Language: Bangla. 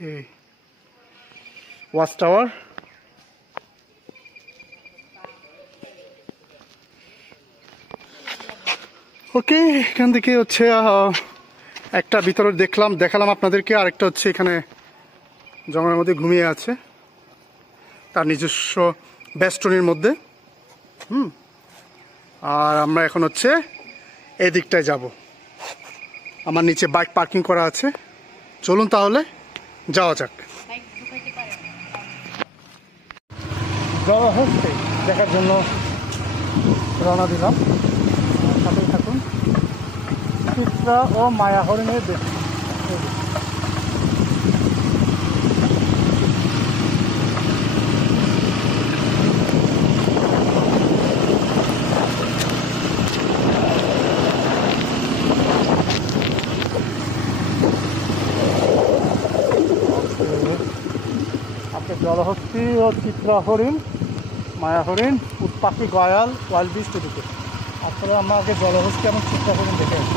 ওকে, ওয়াচ টাওয়ার। ওকে, এখান থেকে হচ্ছে একটা ভিতরে দেখালাম আপনাদেরকে। আরেকটা হচ্ছে এখানে জঙ্গলের মধ্যে ঘুমিয়ে আছে তার নিজস্ব বেষ্টনীর মধ্যে। আর আমরা এখন হচ্ছে এই দিকটায় যাব। আমার নিচে বাইক পার্কিং করা আছে। চলুন তাহলে যাওয়া যাক। জলহস্তি দেখার জন্য রওনা দিলাম। সাথে থাকুন। চিত্রা ও মায়া হরিণের দেশ। জলহস্তি ও চিত্রা হরিণ, মায়া হরিণ, উটপাখি, গয়াল, ওয়াইল্ড বিস্ট এদিকে। আসলে আমরা আগে জলহস্তি এবং চিত্রা হরিণ দেখে আসি।